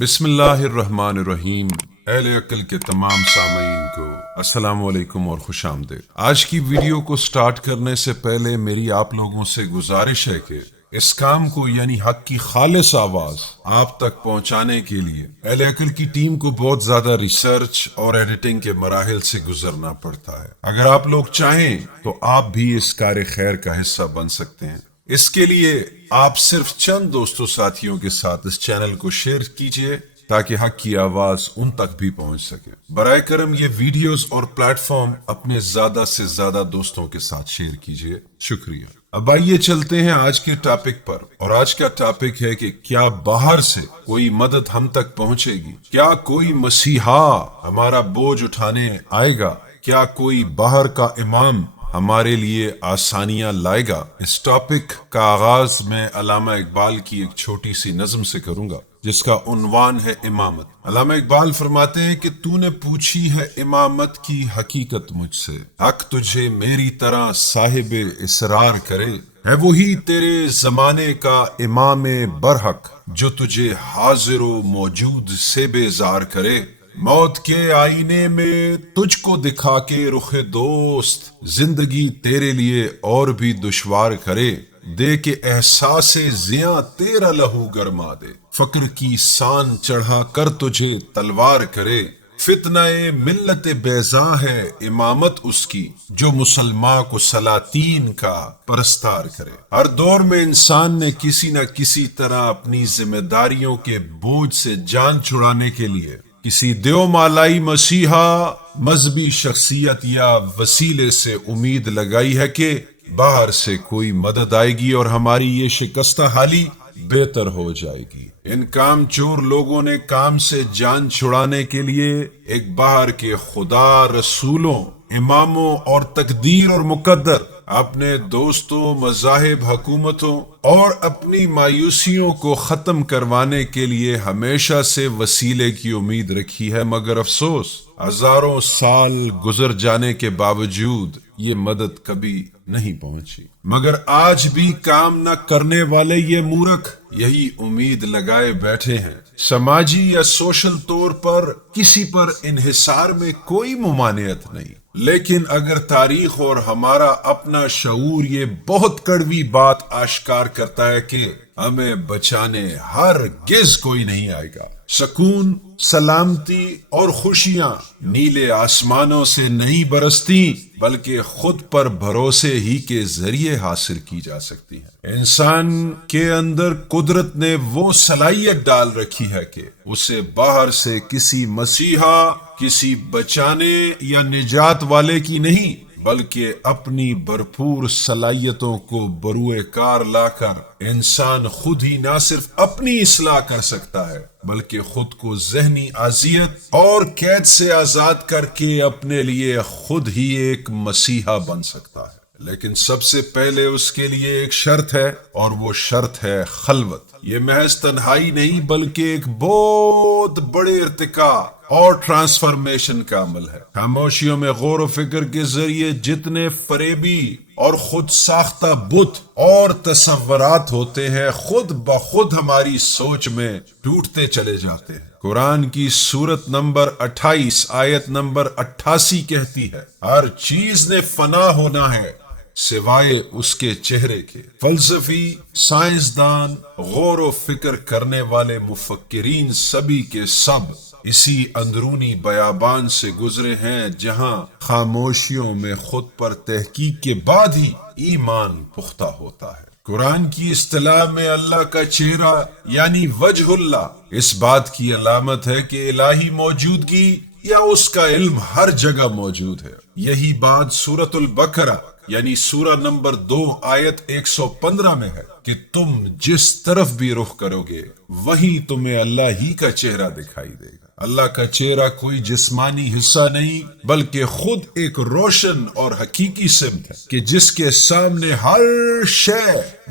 بسم اللہ الرحمن الرحیم۔ اہل عقل کے تمام سامعین کو السلام علیکم اور خوش آمدید۔ آج کی ویڈیو کو سٹارٹ کرنے سے پہلے میری آپ لوگوں سے گزارش ہے کہ اس کام کو یعنی حق کی خالص آواز آپ تک پہنچانے کے لیے اہل عقل کی ٹیم کو بہت زیادہ ریسرچ اور ایڈیٹنگ کے مراحل سے گزرنا پڑتا ہے۔ اگر آپ لوگ چاہیں تو آپ بھی اس کار خیر کا حصہ بن سکتے ہیں۔ اس کے لیے آپ صرف چند دوستوں ساتھیوں کے ساتھ اس چینل کو شیئر کیجئے تاکہ حق کی آواز ان تک بھی پہنچ سکے۔ برائے کرم یہ ویڈیوز اور پلیٹ فارم اپنے زیادہ سے زیادہ دوستوں کے ساتھ شیئر کیجئے، شکریہ۔ اب آئیے چلتے ہیں آج کے ٹاپک پر، اور آج کا ٹاپک ہے کہ کیا باہر سے کوئی مدد ہم تک پہنچے گی؟ کیا کوئی مسیحا ہمارا بوجھ اٹھانے آئے گا؟ کیا کوئی باہر کا امام ہمارے لیے آسانیاں لائے گا؟ اس ٹاپک کا آغاز میں علامہ اقبال کی ایک چھوٹی سی نظم سے کروں گا جس کا عنوان ہے امامت۔ علامہ اقبال فرماتے ہیں کہ تو نے پوچھی ہے امامت کی حقیقت مجھ سے، حق تجھے میری طرح صاحب اسرار کرے، ہے وہی تیرے زمانے کا امام برحق جو تجھے حاضر و موجود سے بیزار کرے، موت کے آئینے میں تجھ کو دکھا کے رخ دوست، زندگی تیرے لیے اور بھی دشوار کرے، دے کے احساس زیاں تیرا لہو گرما دے، فقر کی سان چڑھا کر تجھے تلوار کرے، فتنہ ملت بیضاں ہے امامت اس کی جو مسلمان کو سلاطین کا پرستار کرے۔ ہر دور میں انسان نے کسی نہ کسی طرح اپنی ذمہ داریوں کے بوجھ سے جان چھڑانے کے لیے کسی دیو مالائی مسیحا مذہبی شخصیت یا وسیلے سے امید لگائی ہے کہ باہر سے کوئی مدد آئے گی اور ہماری یہ شکستہ حالی بہتر ہو جائے گی۔ ان کام چور لوگوں نے کام سے جان چھڑانے کے لیے ایک باہر کے خدا، رسولوں، اماموں اور تقدیر اور مقدر، اپنے دوستوں، مذاہب، حکومتوں اور اپنی مایوسیوں کو ختم کروانے کے لیے ہمیشہ سے وسیلے کی امید رکھی ہے، مگر افسوس ہزاروں سال گزر جانے کے باوجود یہ مدد کبھی نہیں پہنچی۔ مگر آج بھی کام نہ کرنے والے یہ مورخ یہی امید لگائے بیٹھے ہیں۔ سماجی یا سوشل طور پر کسی پر انحصار میں کوئی ممانعت نہیں، لیکن اگر تاریخ اور ہمارا اپنا شعور یہ بہت کڑوی بات آشکار کرتا ہے کہ ہمیں بچانے ہرگز کوئی نہیں آئے گا۔ سکون، سلامتی اور خوشیاں نیلے آسمانوں سے نہیں برستی بلکہ خود پر بھروسے ہی کے ذریعے حاصل کی جا سکتی ہے۔ انسان کے اندر قدرت نے وہ صلاحیت ڈال رکھی ہے کہ اسے باہر سے کسی مسیحا، کسی بچانے یا نجات والے کی نہیں بلکہ اپنی بھرپور صلاحیتوں کو بروئے کار لا کر انسان خود ہی نہ صرف اپنی اصلاح کر سکتا ہے بلکہ خود کو ذہنی اذیت اور قید سے آزاد کر کے اپنے لیے خود ہی ایک مسیحا بن سکتا ہے۔ لیکن سب سے پہلے اس کے لیے ایک شرط ہے، اور وہ شرط ہے خلوت۔ یہ محض تنہائی نہیں بلکہ ایک بہت بڑے ارتقاء اور ٹرانسفارمیشن کا عمل ہے۔ خاموشیوں میں غور و فکر کے ذریعے جتنے فریبی اور خود ساختہ بت اور تصورات ہوتے ہیں خود بخود ہماری سوچ میں ٹوٹتے چلے جاتے ہیں۔ قرآن کی سورت نمبر 28 آیت نمبر 88 کہتی ہے، ہر چیز نے فنا ہونا ہے سوائے اس کے چہرے کے۔ فلسفی، سائنسدان، غور و فکر کرنے والے مفکرین سبھی کے سب اسی اندرونی بیابان سے گزرے ہیں جہاں خاموشیوں میں خود پر تحقیق کے بعد ہی ایمان پختہ ہوتا ہے۔ قرآن کی اصطلاح میں اللہ کا چہرہ یعنی وجہ اللہ اس بات کی علامت ہے کہ الہی موجودگی یا اس کا علم ہر جگہ موجود ہے۔ یہی بات سورۃ البقرہ یعنی سورہ نمبر 2 آیت 115 میں ہے کہ تم جس طرف بھی رخ کرو گے وہیں تمہیں اللہ ہی کا چہرہ دکھائی دے گا۔ اللہ کا چہرہ کوئی جسمانی حصہ نہیں بلکہ خود ایک روشن اور حقیقی سمت ہے کہ جس کے سامنے ہر شے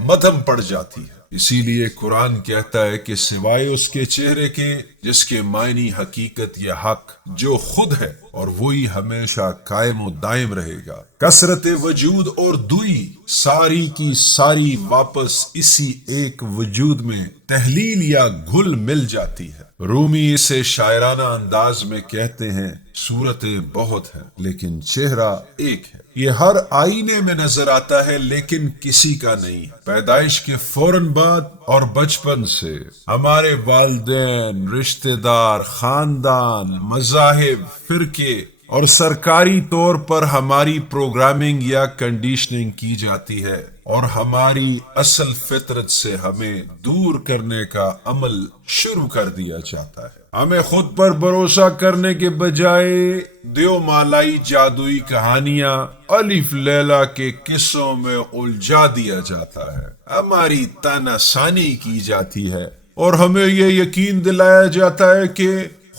مدھم پڑ جاتی ہے۔ اسی لیے قرآن کہتا ہے کہ سوائے اس کے چہرے کے جس کے معنی حقیقت یا حق جو خود ہے اور وہی ہمیشہ قائم و دائم رہے گا، کثرت وجود اور دوئی ساری کی ساری واپس اسی ایک وجود میں تحلیل یا گھل مل جاتی ہے۔ رومی اسے شاعرانہ انداز میں کہتے ہیں صورتیں بہت ہیں لیکن چہرہ ایک ہے، یہ ہر آئینے میں نظر آتا ہے لیکن کسی کا نہیں ہے۔ پیدائش کے فوراً بعد اور بچپن سے ہمارے والدین، رشتہ دار، خاندان، مذاہب، فرقے اور سرکاری طور پر ہماری پروگرامنگ یا کنڈیشننگ کی جاتی ہے اور ہماری اصل فطرت سے ہمیں دور کرنے کا عمل شروع کر دیا جاتا ہے۔ ہمیں خود پر بھروسہ کرنے کے بجائے دیو مالائی جادوئی کہانیاں، الف لیلا کے قصوں میں الجھا دیا جاتا ہے، ہماری تانا سانی کی جاتی ہے اور ہمیں یہ یقین دلایا جاتا ہے کہ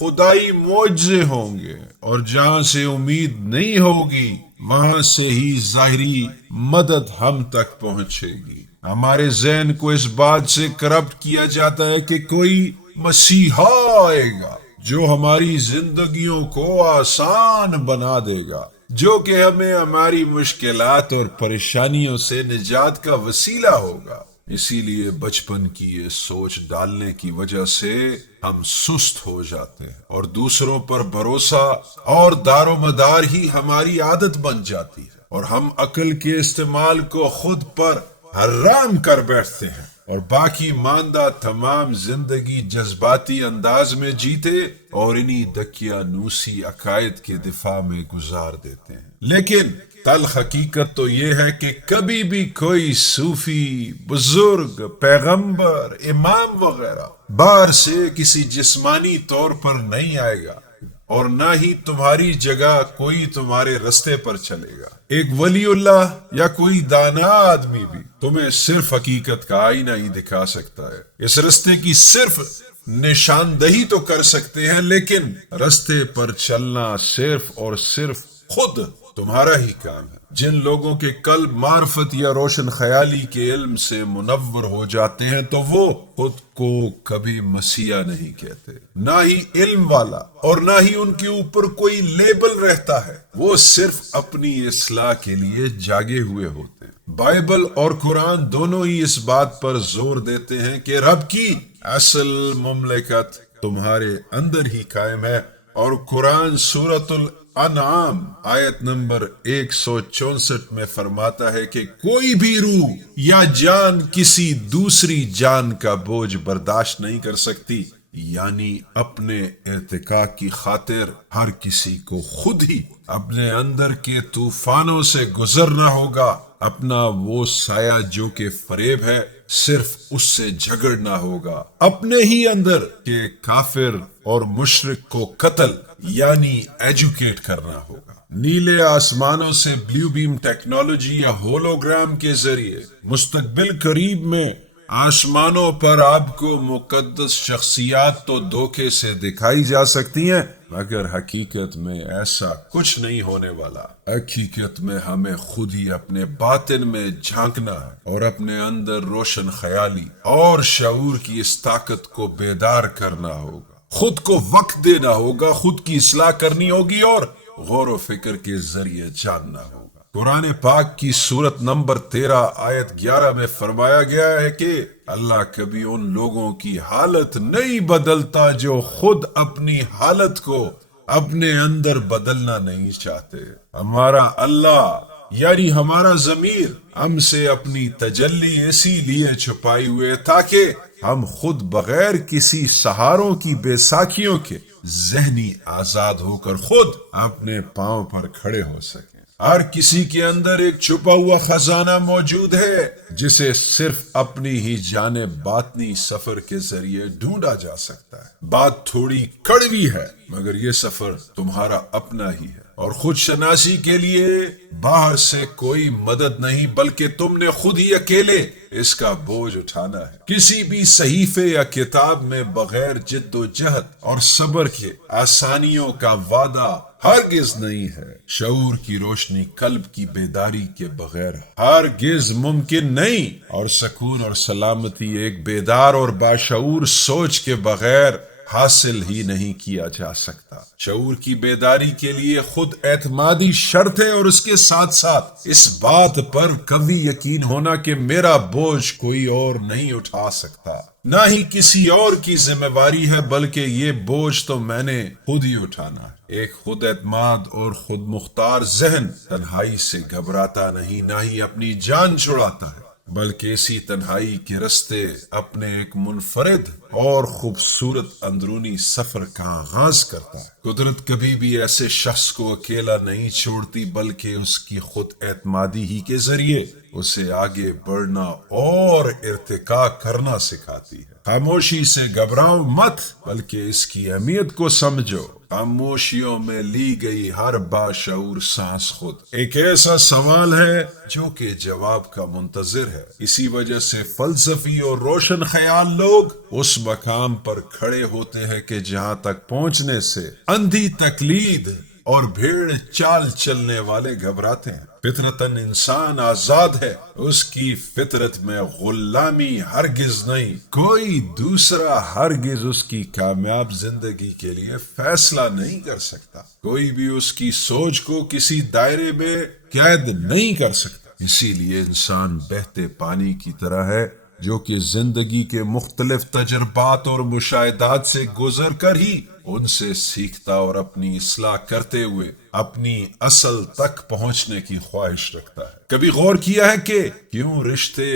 خدائی معجزے ہوں گے اور جہاں سے امید نہیں ہوگی وہاں سے ہی ظاہری مدد ہم تک پہنچے گی۔ ہمارے ذہن کو اس بات سے کرپٹ کیا جاتا ہے کہ کوئی مسیحا آئے گا جو ہماری زندگیوں کو آسان بنا دے گا، جو کہ ہمیں ہماری مشکلات اور پریشانیوں سے نجات کا وسیلہ ہوگا۔ اسی لیے بچپن کی یہ سوچ ڈالنے کی وجہ سے ہم سست ہو جاتے ہیں اور دوسروں پر بھروسہ اور دار و مدار ہی ہماری عادت بن جاتی ہے اور ہم عقل کے استعمال کو خود پر حرام کر بیٹھتے ہیں اور باقی ماندہ تمام زندگی جذباتی انداز میں جیتے اور انہی دقیانوسی عقائد کے دفاع میں گزار دیتے ہیں۔ لیکن تلخ حقیقت تو یہ ہے کہ کبھی بھی کوئی صوفی، بزرگ، پیغمبر، امام وغیرہ باہر سے کسی جسمانی طور پر نہیں آئے گا اور نہ ہی تمہاری جگہ کوئی تمہارے رستے پر چلے گا۔ ایک ولی اللہ یا کوئی دانا آدمی بھی تمہیں صرف حقیقت کا آئینہ ہی دکھا سکتا ہے، اس رستے کی صرف نشاندہی تو کر سکتے ہیں، لیکن رستے پر چلنا صرف اور صرف خود تمہارا ہی کام ہے۔ جن لوگوں کے قلب معرفت یا روشن خیالی کے علم سے منور ہو جاتے ہیں تو وہ خود کو کبھی مسیحا نہیں کہتے، نہ ہی علم والا، اور نہ ہی ان کے اوپر کوئی لیبل رہتا ہے، وہ صرف اپنی اصلاح کے لیے جاگے ہوئے ہوتے ہیں۔ بائبل اور قرآن دونوں ہی اس بات پر زور دیتے ہیں کہ رب کی اصل مملکت تمہارے اندر ہی قائم ہے، اور قرآن سورۃ الانعام آیت نمبر 164 میں فرماتا ہے کہ کوئی بھی روح یا جان کسی دوسری جان کا بوجھ برداشت نہیں کر سکتی، یعنی اپنے ارتقاء کی خاطر ہر کسی کو خود ہی اپنے اندر کے طوفانوں سے گزرنا ہوگا، اپنا وہ سایہ جو کہ فریب ہے صرف اس سے جھگڑنا ہوگا، اپنے ہی اندر کے کافر اور مشرک کو قتل یعنی ایجوکیٹ کرنا ہوگا۔ نیلے آسمانوں سے بلیو بیم ٹیکنالوجی یا ہولوگرام کے ذریعے مستقبل قریب میں آسمانوں پر آپ کو مقدس شخصیات تو دھوکے سے دکھائی جا سکتی ہیں، مگر حقیقت میں ایسا کچھ نہیں ہونے والا۔ حقیقت میں ہمیں خود ہی اپنے باطن میں جھانکنا ہے اور اپنے اندر روشن خیالی اور شعور کی اس طاقت کو بیدار کرنا ہوگا، خود کو وقت دینا ہوگا، خود کی اصلاح کرنی ہوگی اور غور و فکر کے ذریعے جاننا ہوگا۔ قرآن پاک کی سورت نمبر 13 آیت 11 میں فرمایا گیا ہے کہ اللہ کبھی ان لوگوں کی حالت نہیں بدلتا جو خود اپنی حالت کو اپنے اندر بدلنا نہیں چاہتے۔ ہمارا اللہ یعنی ہمارا ضمیر ہم سے اپنی تجلی اسی لیے چھپائی ہوئے تاکہ ہم خود بغیر کسی سہاروں کی بیساکھیوں کے ذہنی آزاد ہو کر خود اپنے پاؤں پر کھڑے ہو سکیں۔ ہر کسی کے اندر ایک چھپا ہوا خزانہ موجود ہے جسے صرف اپنی ہی جانب باطنی سفر کے ذریعے ڈھونڈا جا سکتا ہے۔ بات تھوڑی کڑوی ہے مگر یہ سفر تمہارا اپنا ہی ہے، اور خود شناسی کے لیے باہر سے کوئی مدد نہیں بلکہ تم نے خود ہی اکیلے اس کا بوجھ اٹھانا ہے۔ کسی بھی صحیفے یا کتاب میں بغیر جد و جہد اور صبر کے آسانیوں کا وعدہ ہرگز نہیں ہے۔ شعور کی روشنی قلب کی بیداری کے بغیر ہرگز ممکن نہیں، اور سکون اور سلامتی ایک بیدار اور باشعور سوچ کے بغیر حاصل ہی نہیں کیا جا سکتا۔ شعور کی بیداری کے لیے خود اعتمادی شرط ہے، اور اس کے ساتھ ساتھ اس بات پر قوی یقین ہونا کہ میرا بوجھ کوئی اور نہیں اٹھا سکتا، نہ ہی کسی اور کی ذمہ داری ہے، بلکہ یہ بوجھ تو میں نے خود ہی اٹھانا ہے۔ ایک خود اعتماد اور خود مختار ذہن تنہائی سے گھبراتا نہیں، نہ ہی اپنی جان چھڑاتا ہے، بلکہ اسی تنہائی کے رستے اپنے ایک منفرد اور خوبصورت اندرونی سفر کا آغاز کرتا ہے۔ قدرت کبھی بھی ایسے شخص کو اکیلا نہیں چھوڑتی، بلکہ اس کی خود اعتمادی ہی کے ذریعے اسے آگے بڑھنا اور ارتقا کرنا سکھاتی ہے۔ خاموشی سے گھبراؤ مت، بلکہ اس کی اہمیت کو سمجھو۔ خاموشیوں میں لی گئی ہر باشعور سانس خود ایک ایسا سوال ہے جو کہ جواب کا منتظر ہے۔ اسی وجہ سے فلسفی اور روشن خیال لوگ اس مقام پر کھڑے ہوتے ہیں کہ جہاں تک پہنچنے سے اندھی تقلید اور بھیڑ چال چلنے والے گھبراتے ہیں۔ فطرتاً انسان آزاد ہے، اس کی فطرت میں غلامی ہرگز نہیں۔ کوئی دوسرا ہرگز اس کی کامیاب زندگی کے لیے فیصلہ نہیں کر سکتا، کوئی بھی اس کی سوچ کو کسی دائرے میں قید نہیں کر سکتا۔ اسی لیے انسان بہتے پانی کی طرح ہے جو کہ زندگی کے مختلف تجربات اور مشاہدات سے گزر کر ہی ان سے سیکھتا اور اپنی اصلاح کرتے ہوئے اپنی اصل تک پہنچنے کی خواہش رکھتا ہے۔ کبھی غور کیا ہے کہ کیوں رشتے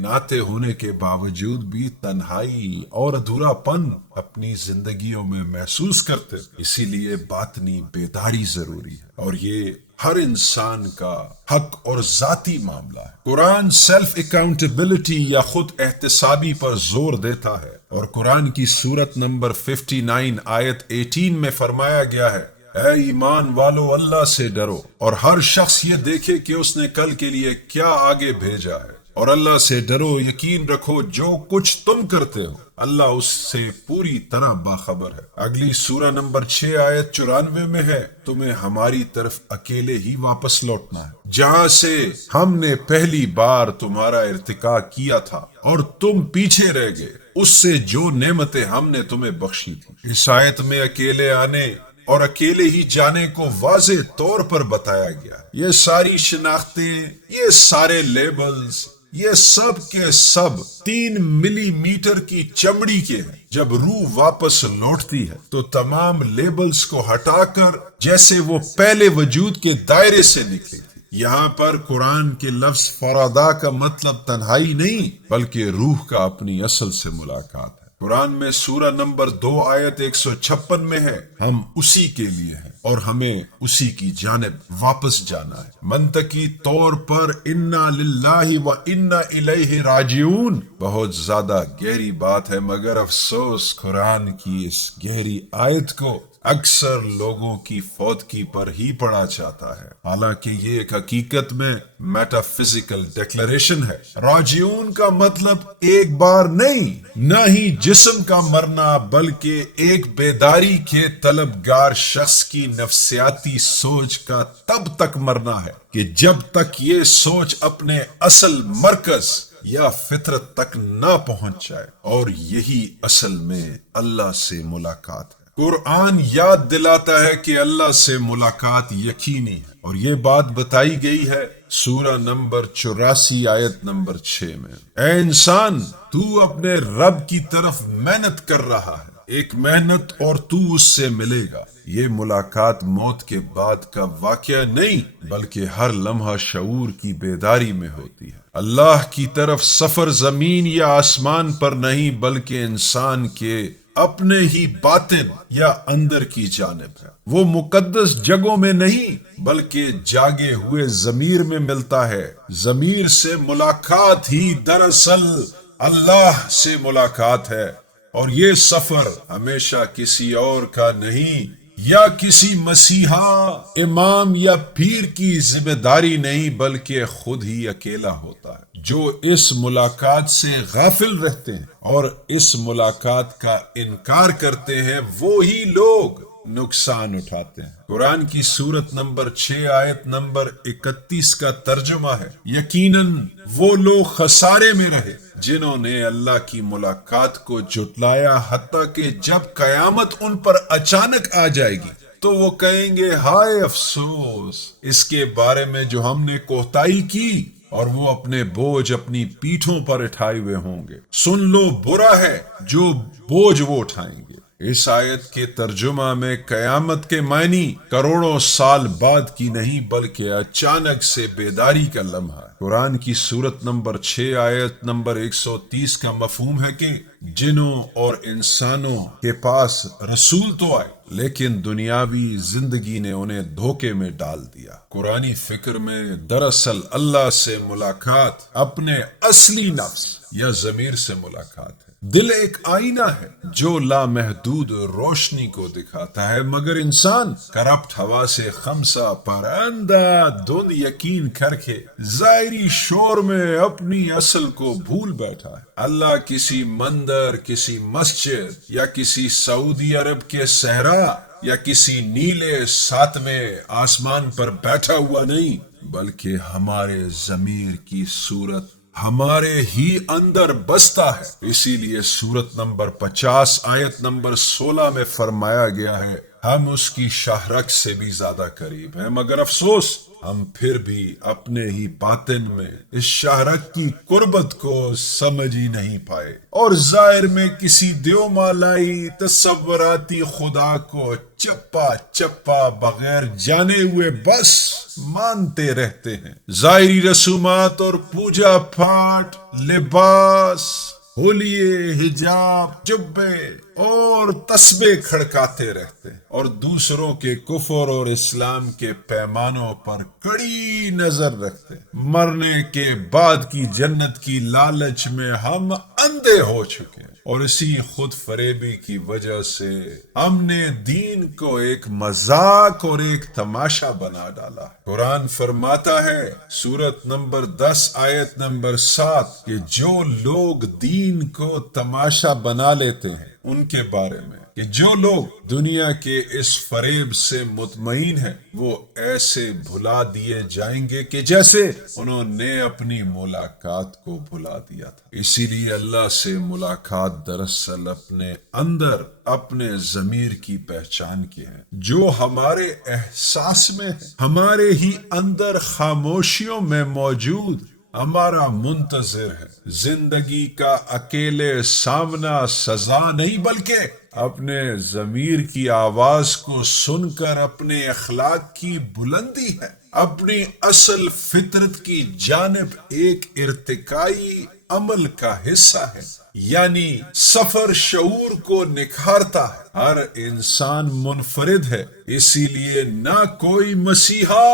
ناتے ہونے کے باوجود بھی تنہائی اور ادھورا پن اپنی زندگیوں میں محسوس کرتے؟ اسی لیے باطنی بیداری ضروری ہے، اور یہ ہر انسان کا حق اور ذاتی معاملہ ہے۔ قرآن سیلف اکاؤنٹیبلٹی یا خود احتسابی پر زور دیتا ہے، اور قرآن کی سورت نمبر 59 آیت 18 میں فرمایا گیا ہے، اے ایمان والو اللہ سے ڈرو اور ہر شخص یہ دیکھے کہ اس نے کل کے لیے کیا آگے بھیجا ہے، اور اللہ سے ڈرو، یقین رکھو جو کچھ تم کرتے ہو اللہ اس سے پوری طرح باخبر ہے۔ اگلی سورہ نمبر 6 آیت 94 میں ہے، تمہیں ہماری طرف اکیلے ہی واپس لوٹنا ہے، جہاں سے ہم نے پہلی بار تمہارا ارتقا کیا تھا اور تم پیچھے رہ گئے اس سے جو نعمتیں ہم نے تمہیں بخشی تھی۔ اس آیت میں اکیلے آنے اور اکیلے ہی جانے کو واضح طور پر بتایا گیا ہے۔ یہ ساری شناختیں، یہ سارے لیبلز، یہ سب کے سب 3 ملی میٹر کی چمڑی کے ہیں۔ جب روح واپس لوٹتی ہے تو تمام لیبلز کو ہٹا کر جیسے وہ پہلے وجود کے دائرے سے نکلی تھی۔ یہاں پر قرآن کے لفظ فرادا کا مطلب تنہائی نہیں، بلکہ روح کا اپنی اصل سے ملاقات ہے۔ قرآن میں سورہ نمبر 2 آیت 156 میں ہے، ہم اسی کے لیے ہیں اور ہمیں اسی کی جانب واپس جانا ہے۔ منطقی طور پر انا للہ و انا الیہ راجعون بہت زیادہ گہری بات ہے، مگر افسوس قرآن کی اس گہری آیت کو اکثر لوگوں کی فوتگی پر ہی پڑھا جاتا ہے، حالانکہ یہ ایک حقیقت میں میٹا فزیکل ڈیکلریشن ہے۔ راجعون کا مطلب ایک بار نہیں، نہ ہی جسم کا مرنا، بلکہ ایک بیداری کے طلبگار شخص کی نفسیاتی سوچ کا تب تک مرنا ہے کہ جب تک یہ سوچ اپنے اصل مرکز یا فطرت تک نہ پہنچ جائے، اور یہی اصل میں اللہ سے ملاقات ہے۔ قرآن یاد دلاتا ہے کہ اللہ سے ملاقات یقینی ہے، اور یہ بات بتائی گئی ہے سورہ نمبر 84 آیت نمبر 6 میں، اے انسان تو اپنے رب کی طرف محنت کر رہا ہے، ایک محنت اور تو اس سے ملے گا۔ یہ ملاقات موت کے بعد کا واقعہ نہیں، بلکہ ہر لمحہ شعور کی بیداری میں ہوتی ہے۔ اللہ کی طرف سفر زمین یا آسمان پر نہیں، بلکہ انسان کے اپنے ہی باطن یا اندر کی جانب ہے۔ وہ مقدس جگہوں میں نہیں، بلکہ جاگے ہوئے ضمیر میں ملتا ہے۔ ضمیر سے ملاقات ہی دراصل اللہ سے ملاقات ہے، اور یہ سفر ہمیشہ کسی اور کا نہیں، یا کسی مسیحا، امام یا پیر کی ذمہ داری نہیں، بلکہ خود ہی اکیلا ہوتا ہے۔ جو اس ملاقات سے غافل رہتے ہیں اور اس ملاقات کا انکار کرتے ہیں، وہی لوگ نقصان اٹھاتے ہیں۔ قرآن کی سورت نمبر 6 آیت نمبر 31 کا ترجمہ ہے، یقیناً وہ لوگ خسارے میں رہے جنہوں نے اللہ کی ملاقات کو جھٹلایا، حتیٰ کہ جب قیامت ان پر اچانک آ جائے گی تو وہ کہیں گے ہائے افسوس اس کے بارے میں جو ہم نے کوتاہی کی اور وہ اپنے بوجھ اپنی پیٹھوں پر اٹھائے ہوئے ہوں گے۔ سن لو برا ہے جو بوجھ وہ اٹھائیں گے۔ اس آیت کے ترجمہ میں قیامت کے معنی کروڑوں سال بعد کی نہیں بلکہ اچانک سے بیداری کا لمحہ ہے۔ قرآن کی سورت نمبر 6 آیت نمبر 130 کا مفہوم ہے کہ جنوں اور انسانوں کے پاس رسول تو آئے لیکن دنیاوی زندگی نے انہیں دھوکے میں ڈال دیا۔ قرآنی فکر میں دراصل اللہ سے ملاقات اپنے اصلی نفس یا ضمیر سے ملاقات ہے۔ دل ایک آئینہ ہے جو لامحدود روشنی کو دکھاتا ہے، مگر انسان کرپٹ ہوا سے خمسہ پر اندھا دھند یقین کر کے ظاہری شور میں اپنی اصل کو بھول بیٹھا ہے۔ اللہ کسی مندر، کسی مسجد یا کسی سعودی عرب کے صحرا یا کسی نیلے ساتویں آسمان پر بیٹھا ہوا نہیں، بلکہ ہمارے ضمیر کی صورت ہمارے ہی اندر بستا ہے۔ اسی لیے سورت نمبر 50 آیت نمبر 16 میں فرمایا گیا ہے ہم اس کی شاہرگ سے بھی زیادہ قریب ہیں، مگر افسوس ہم پھر بھی اپنے ہی باطن میں اس شاہرگ کی قربت کو سمجھ ہی نہیں پائے، اور ظاہر میں کسی دیو مالائی تصوراتی خدا کو چپا چپا بغیر جانے ہوئے بس مانتے رہتے ہیں۔ ظاہری رسومات اور پوجا پاٹ، لباس، ہولیے، حجاب، جبے اور تسبیح کھڑکاتے رہتے ہیں اور دوسروں کے کفر اور اسلام کے پیمانوں پر کڑی نظر رکھتے ہیں۔ مرنے کے بعد کی جنت کی لالچ میں ہم اندھے ہو چکے ہیں، اور اسی خود فریبی کی وجہ سے ہم نے دین کو ایک مذاق اور ایک تماشا بنا ڈالا۔ قرآن فرماتا ہے سورت نمبر 10 آیت نمبر 7 کہ جو لوگ دین کو تماشا بنا لیتے ہیں ان کے بارے میں کہ جو لوگ دنیا کے اس فریب سے مطمئن ہیں وہ ایسے بھلا دیے جائیں گے کہ جیسے انہوں نے اپنی ملاقات کو بھلا دیا تھا۔ اسی لیے اللہ سے ملاقات دراصل اپنے اندر اپنے ضمیر کی پہچان کی ہے جو ہمارے احساس میں ہے، ہمارے ہی اندر خاموشیوں میں موجود ہمارا منتظر ہے۔ زندگی کا اکیلے سامنا سزا نہیں بلکہ اپنے ضمیر کی آواز کو سن کر اپنے اخلاق کی بلندی ہے، اپنی اصل فطرت کی جانب ایک ارتقائی عمل کا حصہ ہے، یعنی سفر شعور کو نکھارتا ہے۔ ہر انسان منفرد ہے، اسی لیے نہ کوئی مسیحا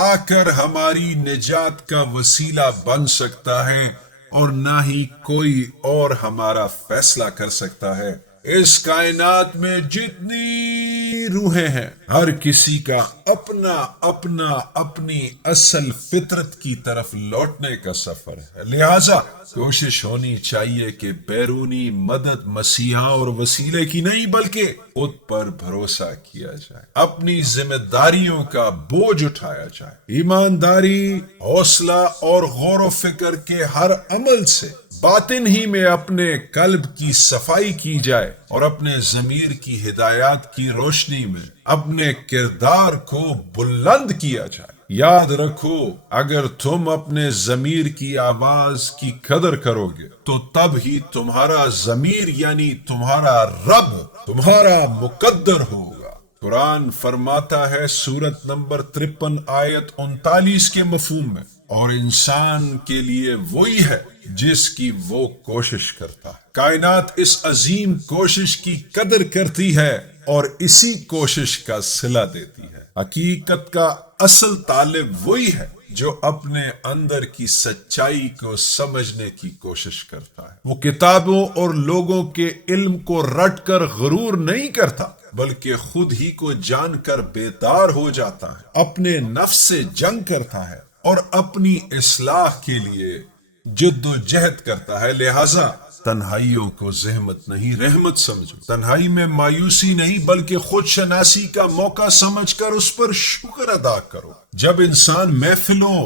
آ کر ہماری نجات کا وسیلہ بن سکتا ہے اور نہ ہی کوئی اور ہمارا فیصلہ کر سکتا ہے۔ اس کائنات میں جتنی روحیں ہیں ہر کسی کا اپنا اپنا اپنی اصل فطرت کی طرف لوٹنے کا سفر ہے، لہذا کوشش ہونی چاہیے کہ بیرونی مدد مسیحا اور وسیلے کی نہیں بلکہ خود پر بھروسہ کیا جائے، اپنی ذمہ داریوں کا بوجھ اٹھایا جائے، ایمانداری، حوصلہ اور غور و فکر کے ہر عمل سے باطن ہی میں اپنے قلب کی صفائی کی جائے اور اپنے ضمیر کی ہدایات کی روشنی میں اپنے کردار کو بلند کیا جائے۔ یاد رکھو اگر تم اپنے ضمیر کی آواز کی قدر کرو گے تو تب ہی تمہارا ضمیر یعنی تمہارا رب تمہارا مقدر ہوگا۔ قرآن فرماتا ہے سورت نمبر 53 آیت 39 کے مفہوم میں، اور انسان کے لیے وہی ہے جس کی وہ کوشش کرتا ہے۔ کائنات اس عظیم کوشش کی قدر کرتی ہے اور اسی کوشش کا صلہ دیتی ہے۔ حقیقت کا اصل طالب وہی ہے جو اپنے اندر کی سچائی کو سمجھنے کی کوشش کرتا ہے۔ وہ کتابوں اور لوگوں کے علم کو رٹ کر غرور نہیں کرتا بلکہ خود ہی کو جان کر بیدار ہو جاتا ہے، اپنے نفس سے جنگ کرتا ہے اور اپنی اصلاح کے لیے جد و جہد کرتا ہے۔ لہذا تنہائیوں کو زحمت نہیں رحمت سمجھو، تنہائی میں مایوسی نہیں بلکہ خود شناسی کا موقع سمجھ کر اس پر شکر ادا کرو۔ جب انسان محفلوں،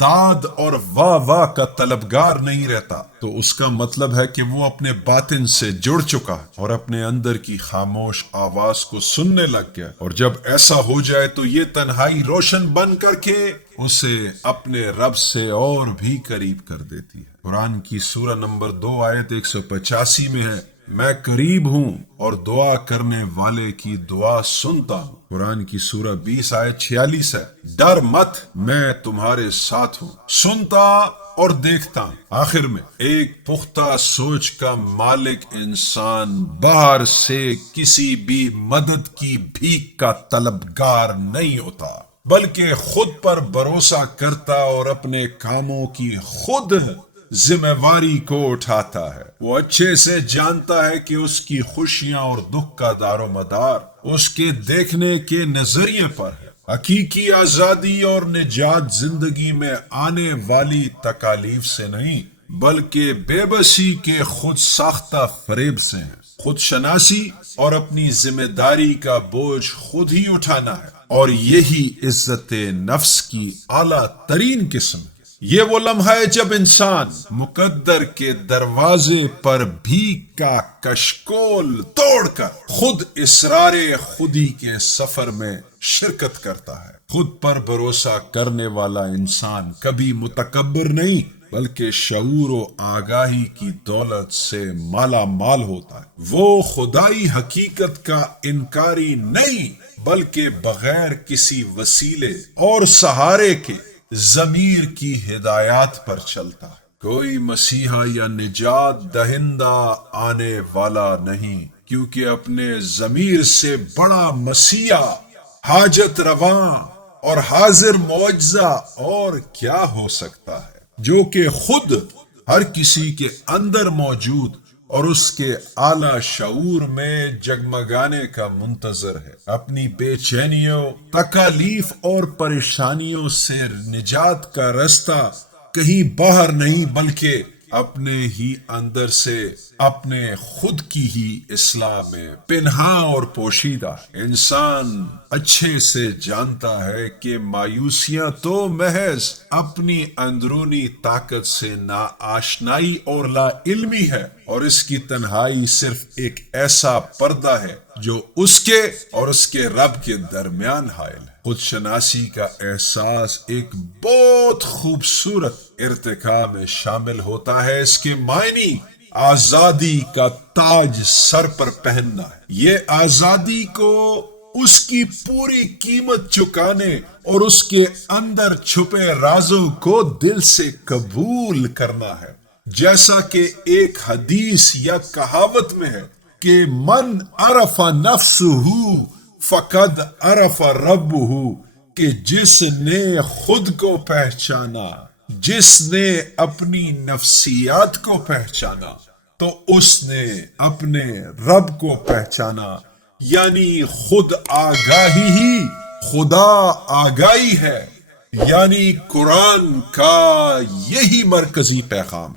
داد اور واہ واہ کا طلبگار نہیں رہتا تو اس کا مطلب ہے کہ وہ اپنے باطن سے جڑ چکا اور اپنے اندر کی خاموش آواز کو سننے لگ گیا، اور جب ایسا ہو جائے تو یہ تنہائی روشن بن کر کے اسے اپنے رب سے اور بھی قریب کر دیتی ہے۔ قرآن کی سورہ نمبر 2 آیت 185 میں ہے، میں قریب ہوں اور دعا کرنے والے کی دعا سنتا ہوں۔ قرآن کی سورہ 20 آیت 46 ہے، ڈر مت، میں تمہارے ساتھ ہوں، سنتا اور دیکھتا ہوں۔ آخر میں ایک پختہ سوچ کا مالک انسان باہر سے کسی بھی مدد کی بھیک کا طلبگار نہیں ہوتا، بلکہ خود پر بھروسہ کرتا اور اپنے کاموں کی خود ذمہ واری کو اٹھاتا ہے۔ وہ اچھے سے جانتا ہے کہ اس کی خوشیاں اور دکھ کا دار و مدار اس کے دیکھنے کے نظریے پر ہے۔ حقیقی آزادی اور نجات زندگی میں آنے والی تکالیف سے نہیں، بلکہ بے بسی کے خود ساختہ فریب سے ہے۔ خود شناسی اور اپنی ذمہ داری کا بوجھ خود ہی اٹھانا ہے، اور یہی عزت نفس کی اعلیٰ ترین قسم ہے۔ یہ وہ لمحہ ہے جب انسان مقدر کے دروازے پر بھیک کا کشکول توڑ کر خود اسرار خودی کے سفر میں شرکت کرتا ہے۔ خود پر بھروسہ کرنے والا انسان کبھی متکبر نہیں، بلکہ شعور و آگاہی کی دولت سے مالا مال ہوتا ہے۔ وہ خدائی حقیقت کا انکاری نہیں، بلکہ بغیر کسی وسیلے اور سہارے کے ضمیر کی ہدایات پر چلتا ہے۔ کوئی مسیحا یا نجات دہندہ آنے والا نہیں، کیونکہ اپنے ضمیر سے بڑا مسیحا، حاجت رواں اور حاضر معجزہ اور کیا ہو سکتا ہے، جو کہ خود ہر کسی کے اندر موجود اور اس کے اعلی شعور میں جگمگانے کا منتظر ہے۔ اپنی بے چینیوں، تکالیف اور پریشانیوں سے نجات کا رستہ کہیں باہر نہیں، بلکہ اپنے ہی اندر سے اپنے خود کی ہی اصلاح میں پنہاں اور پوشیدہ۔ انسان اچھے سے جانتا ہے کہ مایوسیاں تو محض اپنی اندرونی طاقت سے ناآشنائی اور لا علمی ہے، اور اس کی تنہائی صرف ایک ایسا پردہ ہے جو اس کے اور اس کے رب کے درمیان حائل ہے۔ خود شناسی کا احساس ایک بہت خوبصورت ارتقاء میں شامل ہوتا ہے۔ اس کے معنی آزادی کا تاج سر پر پہننا ہے۔ یہ آزادی کو اس کی پوری قیمت چکانے اور اس کے اندر چھپے رازوں کو دل سے قبول کرنا ہے، جیسا کہ ایک حدیث یا کہاوت میں ہے کہ من عرف نفسہ فقد عرف ربہ، کہ جس نے خود کو پہچانا، جس نے اپنی نفسیات کو پہچانا، تو اس نے اپنے رب کو پہچانا۔ یعنی خود آگاہی ہی خدا آگاہی ہے، یعنی قرآن کا یہی مرکزی پیغام ہے۔